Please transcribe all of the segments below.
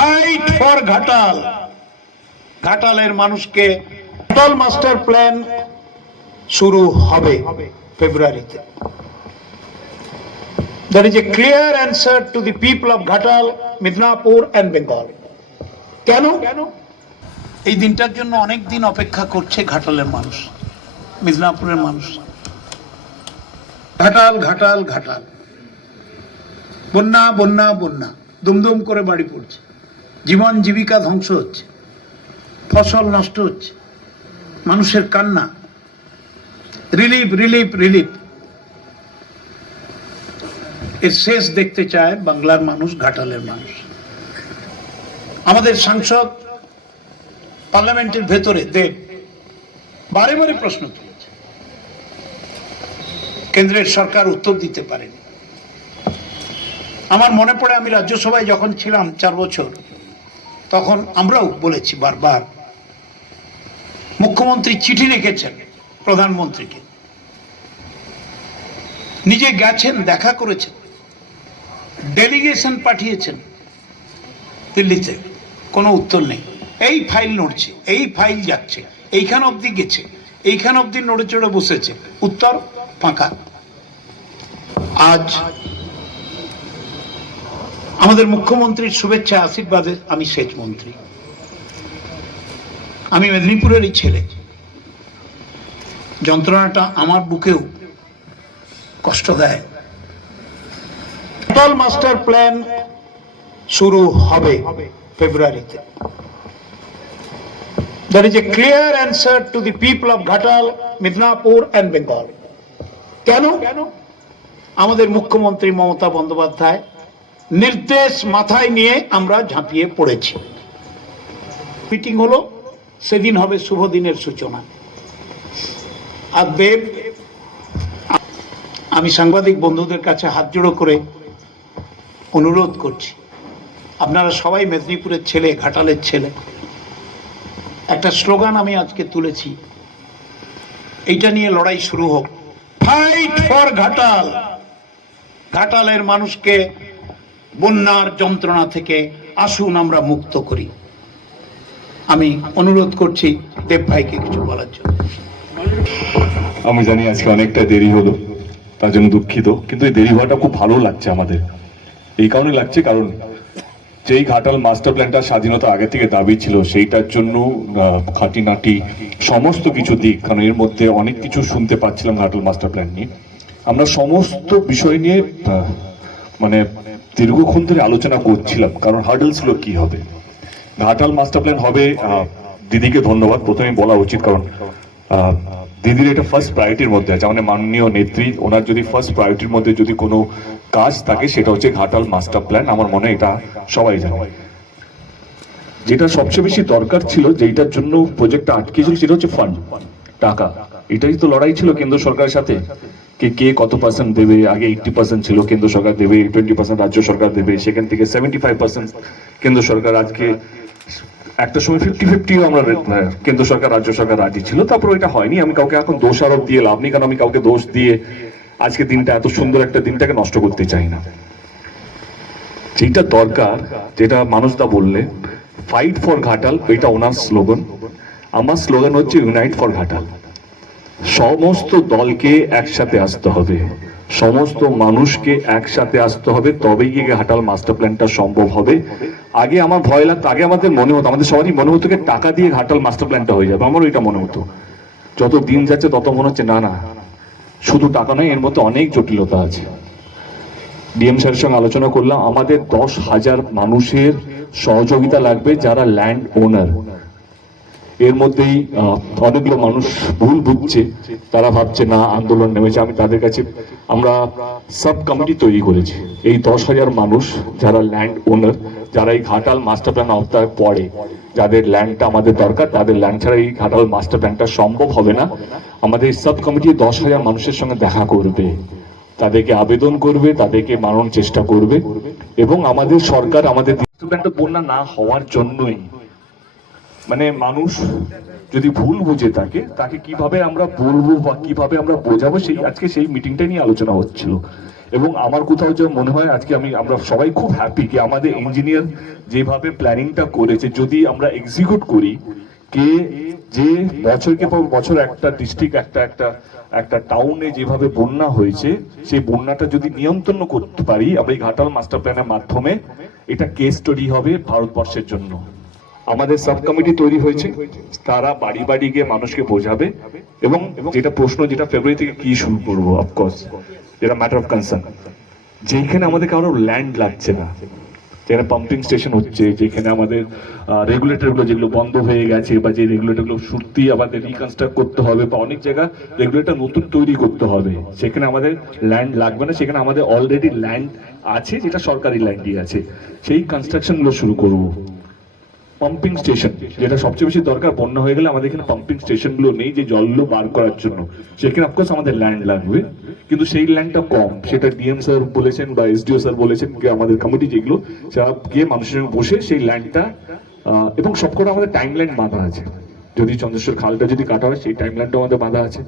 Fight for Ghatal ঘাটালের মানুষকে Ghatal master plan শুরু হবে ফেব্রুয়ারিতে a clear answer. কেন? এই দিনটার জন্য অনেক দিন অপেক্ষা করছে ঘাটালের মানুষ মিদনাপুরের মানুষ। ঘাটাল ঘাটাল ঘাটাল বন্যা বন্যা বন্যা। দুমদুম করে বাড়ি পড়ছে। জীবন জীবিকা ধ্বংস হচ্ছে। ফসল নষ্ট হচ্ছে। মানুষের কান্না। Relief relief relief. এর শেষ দেখতে চায় বাংলার মানুষ, ঘাটালের মানুষ। আমাদের সাংসদ, পার্লামেন্টের ভেতরে দেব, বারে বারে প্রশ্ন তুলেছে। কেন্দ্রের সরকার উত্তর দিতে পারেনি। আমার মনে পড়ে আমি রাজ্যসভায় যখন ছিলাম চার বছর তখন আমরাও বলেছি বারবার, মুখ্যমন্ত্রী চিঠি লিখেছেন প্রধানমন্ত্রীকে। নিজে গেছেন, দেখা করেছেন ডেলিগেশন পাঠিয়েছেন দিল্লিতে, কোনো উত্তর নেই। এই ফাইল নড়ছে, এই ফাইল যাচ্ছে, এইখান অবধি গেছে, এইখান অবধি নড়ে চড়ে বসেছে, উত্তর ফাঁকা। আজ আমাদের মুখ্যমন্ত্রীর শুভেচ্ছা আশীর্বাদে আমি সেচ মন্ত্রী। আমি মেদিনীপুরেরই ছেলে। যন্ত্রণাটা আমার বুকেও কষ্ট দেয়। টোটাল মাস্টার প্ল্যান শুরু হবে ফেব্রুয়ারিতে। That is a clear answer to the people of Ghatal, Midnapur and Bengal. কেন? আমাদের মুখ্যমন্ত্রী মমতা বন্দ্যোপাধ্যায় নির্দেশ মাথায় নিয়ে আমরা ঝাঁপিয়ে পড়েছি। মিটিং হলো, সেদিন হবে শুভ দিনের সূচনা। আর দেব, আমি সাংবাদিক বন্ধুদের কাছে হাত জোড়ো করে অনুরোধ করছি। আপনারা সবাই মেদিনীপুরের ছেলে, ঘাটালের ছেলে। একটা স্লোগান আমি আজকে তুলেছি। এইটা নিয়ে লড়াই শুরু হোক। ফাইট ফর ঘাটাল ঘাটালের মানুষকে বন্যার যন্ত্রণা থেকে আসুন আমরা মুক্ত করি। আমি অনুরোধ করছি দেব ভাইকে কিছু বলার জন্য। আমি জানি আজকে অনেকটা দেরি হলো তার জন্য দুঃখিত কিন্তু এই দেরি হওয়াটা খুব ভালো লাগছে আমাদের। এই কারণে লাগছে কারণ যেই ঘাটাল মাস্টার প্ল্যানটা স্বাধীনতা আগে থেকে দাবি ছিল সেইটার জন্য আহ, খাঁটিনাটি সমস্ত কিছু দিক কারণ এর মধ্যে অনেক কিছু শুনতে পাচ্ছিলাম ঘাটাল মাস্টার প্ল্যান নিয়ে। আমরা সমস্ত বিষয় নিয়ে মানে দীর্ঘক্ষণ ধরে আলোচনা করছিলাম, কারণ হার্ডেল ছিল কি হবে। ঘাটাল মাস্টার প্ল্যান হবে দিদিকে ধন্যবাদ। প্রথমে বলা উচিত, কারণ দিদির এটা ফার্স্ট প্রায়োরিটির মধ্যে আছে। আমাদের মাননীয় নেত্রী, ওনার যদি ফার্স্ট প্রায়োরিটির মধ্যে যদি কোনো কাজ থাকে, সেটা হচ্ছে ঘাটাল মাস্টার প্ল্যান আমার মনে এটা সবাই জানে। যেটা সবচেয়ে বেশি দরকার ছিল যেটার জন্য প্রজেক্টটা আটকে ছিল, সেটা হচ্ছে ফান্ড টাকা। এটাই তো লড়াই ছিল কেন্দ্র সরকারের সাথে। কে কে কত পার্সেন্ট দেবে? আগে এইটটি পার্সেন্ট ছিল কেন্দ্র সরকার দেবে টোয়েন্টি পার্সেন্ট রাজ্য সরকার দেবে, সেখান থেকে সেভেন্টি ফাইভ পার্সেন্ট কেন্দ্র সরকার আজকে একটা সময় ফিফটি ফিফটিও আমরা কেন্দ্র সরকার, রাজ্য সরকার রাজি ছিল তারপর এটা হয়নি। আমি কাউকে এখন দোষ আরোপ দিয়ে লাভ নেই, কারণ আমি কাউকে দোষ দিয়ে আজকে দিনটা, এত সুন্দর একটা দিনটাকে নষ্ট করতে চাই না। যেটা দরকার, যেটা মানুষদা বললে ফাইট ফর ঘাটাল, এটা ওনার স্লোগান আমার স্লোগান হচ্ছে ইউনাইট ফর ঘাটাল সমস্ত দলকে একসাথে আসতে হবে। সমস্ত মানুষকে একসাথে আসতে হবে, তবেই গিয়ে ঘাটাল মাস্টার প্ল্যানটা সম্ভব হবে। আগে আমার ভয় লাগতো আগে আমাদের মনে হতো, আমাদের সবারই মনে হতো টাকা দিয়ে ঘাটাল মাস্টার প্ল্যানটা হয়ে যাবে, আমারও এটা মনে হতো। যত দিন যাচ্ছে তত মনে হচ্ছে, না না, শুধু টাকা নয়, এর মধ্যে অনেক জটিলতা আছে। ডিএম স্যারের সঙ্গে আলোচনা করলাম, আমাদের দশ হাজার মানুষের সহযোগিতা লাগবে যারা ল্যান্ড ওনার এর মধ্যেই অনেকগুলো মানুষ ভুল বুঝছে তারা ভাবছে, না, আন্দোলন নেমেছে। আমি তাদের কাছে, আমরা সাব কমিটি তৈরি করেছি। এই দশ হাজার মানুষ যারা ল্যান্ড ওনার, যারা এই ঘাটাল মাস্টার প্ল্যান আওতায় পড়ে, যাদের ল্যান্ডটা আমাদের দরকার, তাদের ল্যান্ড ছাড়া এই ঘাটাল মাস্টার প্ল্যানটা সম্ভব হবে না। আমাদের সাব কমিটি দশ হাজার মানুষের সঙ্গে দেখা করবে। তাদেরকে আবেদন করবে, তাদেরকে মানানোর চেষ্টা করবে এবং আমাদের সরকার আমাদের বন্যা না হওয়ার জন্যই মানে মানুষ যদি ভুল বুঝে থাকে তাকে কীভাবে আমরা বলব বা কীভাবে আমরা বোঝাবো সেই আজকে সেই মিটিংটা নিয়ে আলোচনা হচ্ছিল। এবং আমার কোথাও যে মনে হয় আজকে আমি, আমরা সবাই খুব হ্যাপি কি আমাদের ইঞ্জিনিয়ার যেভাবে প্ল্যানিংটা করেছে, যদি আমরা এক্সিকিউট করি, কে যে বছরকে পর বছর একটা ডিস্ট্রিক্ট একটা একটা একটা টাউনে যেভাবে বন্যা হয়েছে, সেই বন্যাটা যদি নিয়ন্ত্রণ করতে পারি, আমরা এই ঘাটাল মাস্টার প্ল্যানের মাধ্যমে, এটা কেস স্টোরি হবে ভারতবর্ষের জন্য। আমাদের সাব কমিটি তৈরি হয়েছে। তারা বাড়ি বাড়ি গিয়ে মানুষকে বোঝাবে এবং যেটা প্রশ্ন, যেটা ফেব্রুয়ারি থেকে কি শুরু করব অফকোর্স যেটা ম্যাটার অফ কনসার্ন যেখানে আমাদের কারও ল্যান্ড লাগছে না যেখানে পাম্পিং স্টেশন হচ্ছে, যেখানে আমাদের রেগুলেটরগুলো যেগুলো বন্ধ হয়ে গেছে বা যে রেগুলেটরগুলো সত্যি আমাদের রিকনস্ট্রাক্ট করতে হবে বা অনেক জায়গা রেগুলেটর নতুন তৈরি করতে হবে, সেখানে আমাদের ল্যান্ড লাগবে না, সেখানে আমাদের অলরেডি ল্যান্ড আছে, যেটা সরকারি ল্যান্ডই আছে। সেই কনস্ট্রাকশনগুলো শুরু করব। পাম্পিং স্টেশন যেটা সবচেয়ে বেশি দরকার, বন্যা হয়ে গেলে আমাদের এখানে পাম্পিং স্টেশনগুলো নেই যে জলগুলো বার করার জন্য। সেখানে অফকোর্স আমাদের ল্যান্ড লাগবে, কিন্তু সেই ল্যান্ডটা কম। সেটা ডিএম স্যার বলেছেন বা এসডিও স্যার বলেছেন, কি আমাদের কমিটি যেগুলো সেটা গিয়ে মানুষের সঙ্গে বসে সেই ল্যান্ডটা এবং সবকটা আমাদের টাইম লাইন বাঁধা আছে। যদি চন্দ্রেশ্বর খালটা যদি কাটা হয়, সেই টাইম লাইনটা আমাদের বাঁধা আছে।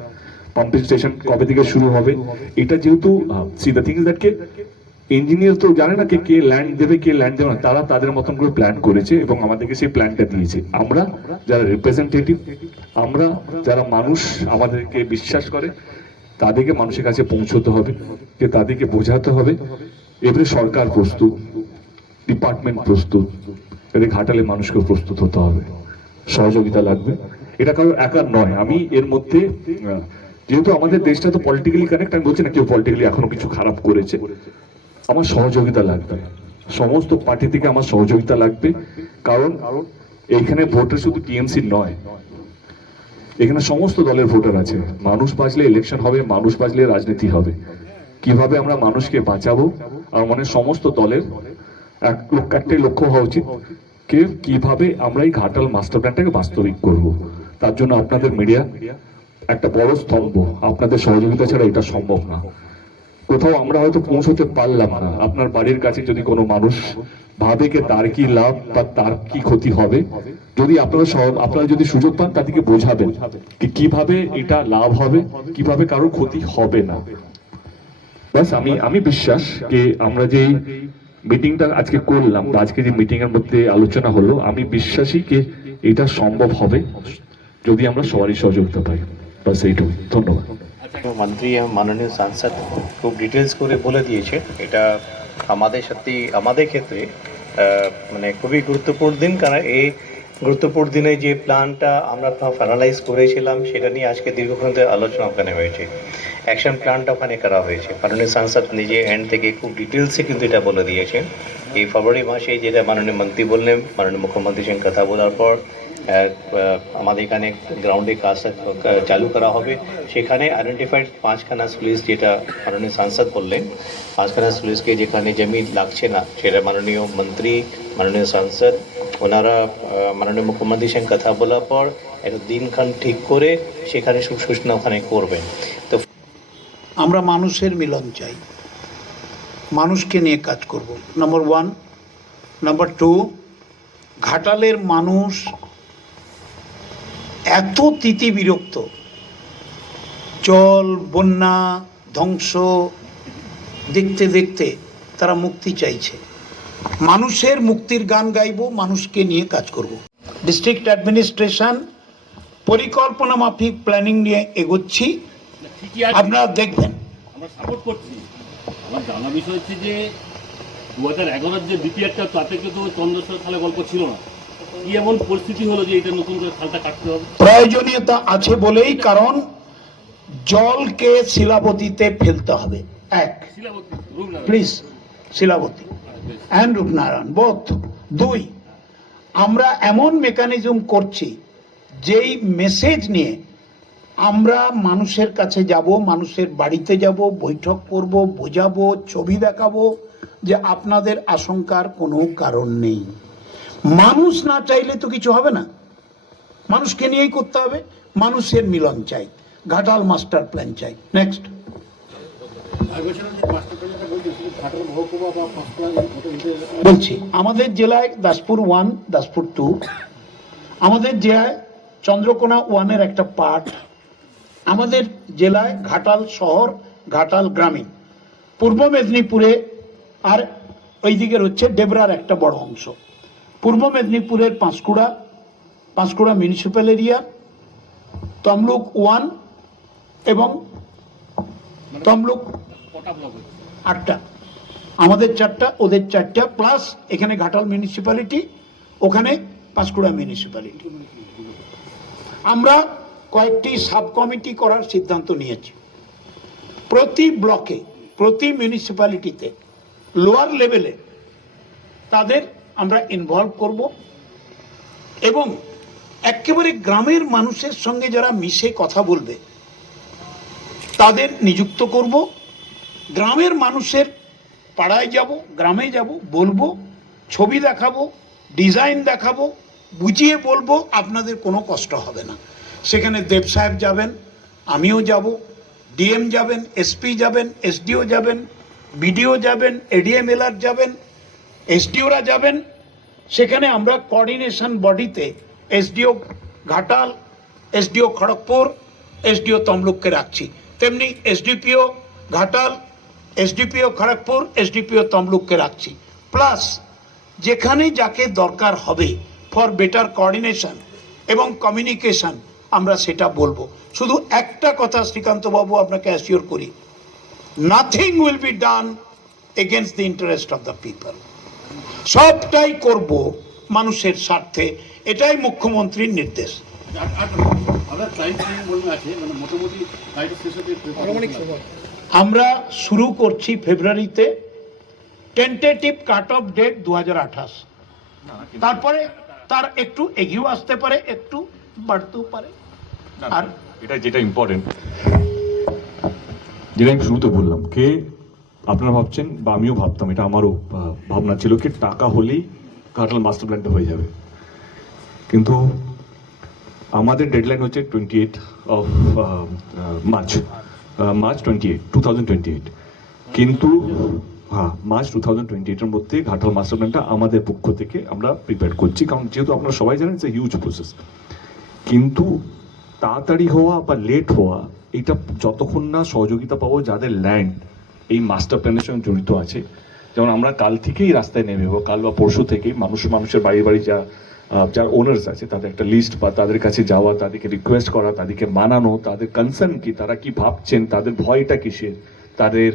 পাম্পিং স্টেশন কবে থেকে শুরু হবে? এটা যেহেতু see the thing is that K engineer তো জানে না কে ল্যান্ড দেবে, কে ল্যান্ড দেবে না। তারা তাদের মতন করে প্ল্যান করেছে এবং আমাদেরকে সেই প্ল্যানটা দিয়েছে। আমরা যারা রিপ্রেজেন্টেটিভ আমরা যারা মানুষ আমাদেরকে বিশ্বাস করে, তাদেরকে মানুষের কাছে পৌঁছতে হবে, যে তাদেরকে বোঝাতে হবে। এবারে সরকার প্রস্তুত ডিপার্টমেন্ট প্রস্তুত এদের ঘাটালে মানুষকে প্রস্তুত হতে হবে। সহযোগিতা লাগবে। এটা কারও একার নয়। আমি এর মধ্যে যেহেতু আমাদের দেশটা তো পলিটিক্যালি কানেক্ট আমি বলছি না কেউ পলিটিক্যালি এখনও কিছু খারাপ করেছে। আমার সহযোগিতা লাগবে। সমস্ত পার্টি থেকে আমার সহযোগিতা লাগবে। কারণ এইখানে ভোটার শুধু টিএমসি নয়। এখানে সমস্ত দলের ভোটার আছে। মানুষ বাঁচলে ইলেকশন হবে, মানুষ বাঁচলে রাজনীতি হবে। কীভাবে আমরা মানুষকে বাঁচাবো? আর মনে সমস্ত দলের এক একটাই লক্ষ্য হওয়া উচিত কে, কীভাবে আমরা এই ঘাটাল মাস্টার প্ল্যানটাকে বাস্তবিক করব। তার জন্য আপনাদের মিডিয়া একটা বড় স্তম্ভ। আপনাদের সহযোগিতা ছাড়া এটা সম্ভব না। কোথাও আমরা হয়তো পৌঁছতে পারলাম না। আপনার বাড়ির কাছে যদি কোনো মানুষ ভাবে যে তার কি লাভ বা তার কি ক্ষতি হবে, যদি আপনারা আপনারা যদি সুযোগ পান, তাদেরকে বোঝাবেন কি কীভাবে এটা লাভ হবে, কীভাবে কারোর ক্ষতি হবে না। বাস, আমি আমি বিশ্বাস যে আমরা যে মিটিংটা আজকে করলাম বা আজকে যে মিটিং এর মধ্যে আলোচনা হলো, আমি বিশ্বাসী যে এটা সম্ভব হবে যদি আমরা সবারই সহযোগিতা পাই। বাস এইটুকু ধন্যবাদ। মন্ত্রী এবং মাননীয় সাংসদ খুব ডিটেলস করে বলে দিয়েছে। এটা আমাদের সত্যি, আমাদের ক্ষেত্রে মানে খুবই গুরুত্বপূর্ণ দিন, কারণ এই গুরুত্বপূর্ণ দিনে যে প্ল্যানটা আমরা ফাইনালাইজ করেছিলাম, সেটা নিয়ে আজকে দীর্ঘক্ষণ ধরে আলোচনা ওখানে হয়েছে। অ্যাকশন প্ল্যানটা ওখানে করা হয়েছে। মাননীয় সাংসদ নিজে এন্ড থেকে খুব ডিটেলসে কিন্তু এটা বলে দিয়েছেন। এই ফেব্রুয়ারি মাসে যেটা মাননীয় মন্ত্রী বললেন, মাননীয় মুখ্যমন্ত্রীর সঙ্গে কথা বলার পর আমাদের এখানে গ্রাউন্ডে কাজটা ক- চালু করা হবে। সেখানে আইডেন্টিফাইড পাঁচখানা স্কুলিস যেটা মাননীয় সাংসদ বললেন, পাঁচখানা স্কুলিসকে যেখানে জমি লাগছে না, সেটা মাননীয় মন্ত্রী, মাননীয় সাংসদ, ওনারা মাননীয় মুখ্যমন্ত্রীর সঙ্গে কথা বলার পর একটা দিনক্ষণ ঠিক করে সেখানে সু- সূচনা ওখানে করবেন। তো আমরা মানুষের মিলন চাই। মানুষকে নিয়ে কাজ করব। নম্বর ওয়ান নাম্বার টু ঘাটালের মানুষ এত তিতি বিরক্ত। জল বন্যা ধ্বংস দেখতে দেখতে তারা মুক্তি চাইছে। মানুষের মুক্তির গান গাইব মানুষকে নিয়ে কাজ করব। ডিস্ট্রিক্ট অ্যাডমিনিস্ট্রেশন পরিকল্পনা মাফিক প্ল্যানিং নিয়ে এগোচ্ছি। আপনারা দেখবেন। আমরা সাপোর্ট করছি। আমার জানা বিষয় হচ্ছে যে দু হাজার এগারোর যে বিপিআরটা তাতে কিন্তু চন্দ্রশ্বর খালে গল্প ছিল না। কি এমন পরিস্থিতি হলো যে এটা নতুন করে খালটা কাটতে হবে? প্রয়োজনীয়তা আছে বলেই কারণ জলকে শিলাবতীতে ফেলতে হবে। এক। Please Shilabati and Rupnarayan both দুই আমরা এমন মেকানিজম করছি যেই মেসেজ নিয়ে আমরা মানুষের কাছে যাব মানুষের বাড়িতে যাব বৈঠক করব বোঝাবো ছবি দেখাবো যে আপনাদের আশঙ্কার কোনো কারণ নেই। মানুষ না চাইলে তো কিছু হবে না। মানুষকে নিয়েই করতে হবে। মানুষের মিলন চাই। ঘাটাল মাস্টার প্ল্যান চাই। নেক্সট বলছি, আমাদের জেলায় দাসপুর ওয়ান দাসপুর টু আমাদের জেলায় চন্দ্রকোনা ওয়ানের একটা পার্ট আমাদের জেলায় ঘাটাল শহর, ঘাটাল গ্রামীণ পূর্ব মেদিনীপুরে আর ওই দিকের হচ্ছে ডেবরার একটা বড় অংশ। পূর্ব মেদিনীপুরের Panskura Panskura municipal area Tamluk one এবং তমলুক ব্লক হচ্ছে আটটা। আমাদের চারটা ওদের চারটা প্লাস এখানে ঘাটাল মিউনিসিপ্যালিটি ওখানে পাঁশকুড়া মিউনিসিপ্যালিটি আমরা কয়েকটি সাব কমিটি করার সিদ্ধান্ত নিয়েছি। প্রতি ব্লকে প্রতি মিউনিসিপ্যালিটিতে লোয়ার লেভেলে তাদের আমরা ইনভলভ করব এবং একেবারে গ্রামের মানুষের সঙ্গে যারা মিশে কথা বলবে, তাদের নিযুক্ত করব। গ্রামের মানুষের পাড়ায় যাব, গ্রামে যাব, বলব, ছবি দেখাবো, ডিজাইন দেখাবো, বুঝিয়ে বলব, আপনাদের কোনো কষ্ট হবে না। সেখানে দেব সাহেব যাবেন, আমিও যাব, ডিএম যাবেন, এসপি যাবেন, এসডিও যাবেন, বিডিও যাবেন এডিএম এলআর যাবেন এসডিওরা যাবেন, সেখানে আমরা কোঅর্ডিনেশন বডিতে SDO Ghatal, SDO Kharagpur, SDO তমলুককে রাখছি। তেমনি SDPO Ghatal, SDPO Kharagpur, SDPO তমলুককে রাখছি। প্লাস যেখানে যাকে দরকার হবে ফর বেটার কোঅর্ডিনেশন এবং কমিউনিকেশন আমরা সেটা বলব। শুধু একটা কথা শ্রীকান্তবাবু আপনাকে অ্যাসিওর করি nothing will be done against the interest of the people সবটাই করব মানুষের স্বার্থে। এটাই মুখ্যমন্ত্রীর নির্দেশ। মানে আমরা শুরু করছি ফেব্রুয়ারিতে। টেন্টেটিভ কাট অফ ডেট দু হাজার আঠাশ তারপরে তার একটু এগিয়েও আসতে পারে একটু বাড়তেও পারে। আর এটা যেটা ইম্পর্টেন্ট যেটা আমি শুরুতে বললাম কে আপনারা ভাবছেন বা আমিও ভাবতাম, এটা আমারও ভাবনা ছিল কি টাকা হলেই ঘাটাল মাস্টার প্ল্যানটা হয়ে যাবে। কিন্তু আমাদের ডেডলাইন হচ্ছে twenty eight of March March twenty eight two thousand twenty eight কিন্তু হ্যাঁ মার্চ টু থাউজেন্ড টোয়েন্টি এইটের মধ্যে ঘাটাল মাস্টার প্ল্যানটা আমাদের পক্ষ থেকে আমরা প্রিপেয়ার করছি। কারণ যেহেতু আপনারা সবাই জানেন ইটস হিউজ প্রসেস কিন্তু তাড়াতাড়ি হওয়া বা লেট হওয়া, এটা যতক্ষণ না সহযোগিতা পাবো যাদের ল্যান্ড এই মাস্টার প্ল্যানের সঙ্গে জড়িত আছে। যেমন আমরা কাল থেকেই রাস্তায় নেমে যাব, কাল বা পরশু থেকেই মানুষ মানুষের বাড়ি বাড়ি যা যার ওনার্স আছে, তাদের একটা লিস্ট বা তাদের কাছে যাওয়া, তাদেরকে রিকোয়েস্ট করা, তাদেরকে মানানো, তাদের কনসার্ন কি, তারা কি ভাবছেন, তাদের ভয়টা কিসের? তাদের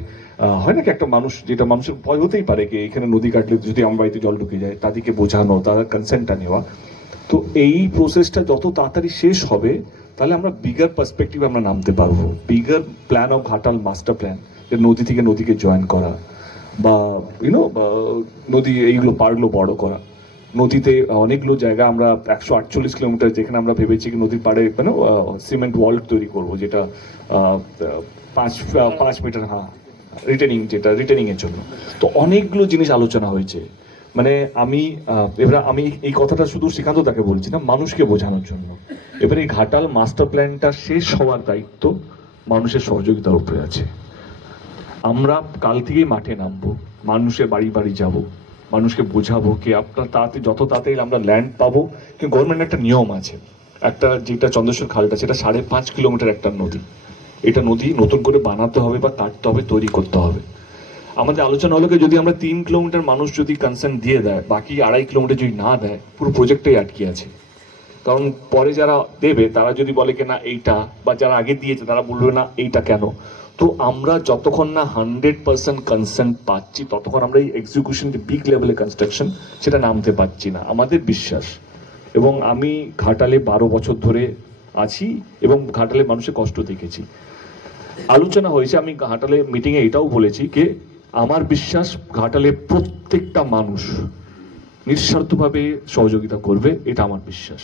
হয় না কি একটা মানুষ যেটা মানুষের ভয় হতেই পারে কি এখানে নদী কাটলে যদি আমার বাড়িতে জল ঢুকে যায়, তাদেরকে বোঝানো, তাদের কনসেন্টটা নেওয়া। তো এই প্রসেসটা যত তাড়াতাড়ি শেষ হবে তাহলে আমরা বিগার পার্সপেক্টিভ আমরা নামতে পারব। Bigger plan of Ghatal master plan নদী থেকে নদীকে জয়েন করা, বা ইউনো নদী এইগুলো, পাড়গুলো বড় করা। নদীতে অনেকগুলো জায়গা আমরা একশো আটচল্লিশ কিলোমিটার যেখানে আমরা ভেবেছি কি নদীর পাড়ে মানে সিমেন্ট ওয়াল তৈরি করব, যেটা পাঁচ পাঁচ মিটার হ্যাঁ রিটেনিং যেটা রিটেনিং এর জন্য। তো অনেকগুলো জিনিস আলোচনা হয়েছে। মানে আমি এবার আমি এই কথাটা শুধু শ্রীকান্ত তাকে বলছি না, মানুষকে বোঝানোর জন্য। এবার এই ঘাটাল মাস্টার প্ল্যানটা শেষ হওয়ার দায়িত্ব মানুষের সহযোগিতার উপরে আছে। আমরা কাল থেকেই মাঠে নামবো, মানুষের বাড়ি বাড়ি যাব, মানুষকে বোঝাবো কি আপনার তাড়াতাড়ি যত তাড়াতাড়ি আমরা ল্যান্ড পাবো। কিন্তু গভর্নমেন্ট একটা নিয়ম আছে। একটা যেটা চন্দ্রেশ্বর খালটা সেটা সাড়ে পাঁচ কিলোমিটার একটা নদী। এটা নদী নতুন করে বানাতে হবে বা কাটতে হবে, তৈরি করতে হবে। আমাদের আলোচনা হলো যদি আমরা তিন কিলোমিটার মানুষ যদি কনসার্ন দিয়ে দেয়, বাকি আড়াই কিলোমিটার যদি না দেয়, পুরো প্রজেক্টটাই আটকে আছে। কারণ পরে যারা দেবে, তারা যদি বলে কি না এইটা, বা যারা আগে দিয়েছে, তারা বলবে না এইটা কেন? তো আমরা যতক্ষণ না হান্ড্রেড পার্সেন্ট কনসেন্ট পাচ্ছি, ততক্ষণ আমরা এই এক্সিকিউশন যে বিগ লেভেলে কনস্ট্রাকশন সেটা নামতে পারছি না। আমাদের বিশ্বাস। এবং আমি ঘাটালে বারো বছর ধরে আছি এবং ঘাটালে মানুষের কষ্ট দেখেছি। আলোচনা হয়েছে, আমি ঘাটালে মিটিংয়ে এটাও বলেছি যে আমার বিশ্বাস ঘাটালে প্রত্যেকটা মানুষ নিঃস্বার্থভাবে সহযোগিতা করবে, এটা আমার বিশ্বাস।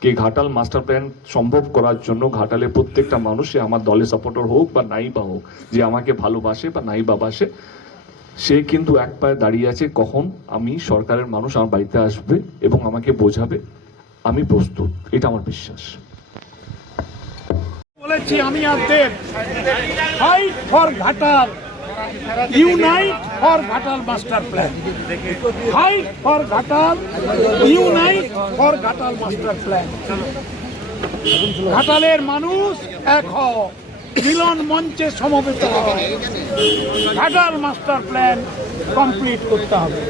কে ঘাটাল মাস্টার প্ল্যান সম্ভব করার জন্য ঘাটালে প্রত্যেকটা মানুষ, সে আমার দলে সাপোর্টার হোক বা নাই বা হোক, যে আমাকে ভালোবাসে বা নাই বা বাসে, সে কিন্তু এক পায়ে দাঁড়িয়ে আছে কখন আমি সরকারের মানুষ আমার বাড়িতে আসবে এবং আমাকে বোঝাবে, আমি প্রস্তুত, এটা আমার বিশ্বাস। বলেছি আমি দেব। Fight for Ghatal. Unite for Ghatal master plan fight for Ghatal unite for Ghatal master plan ঘাটালের মানুষ এক মিলন মঞ্চে সমবেত হয়। ঘাটাল মাস্টার প্ল্যান কমপ্লিট করতে হবে।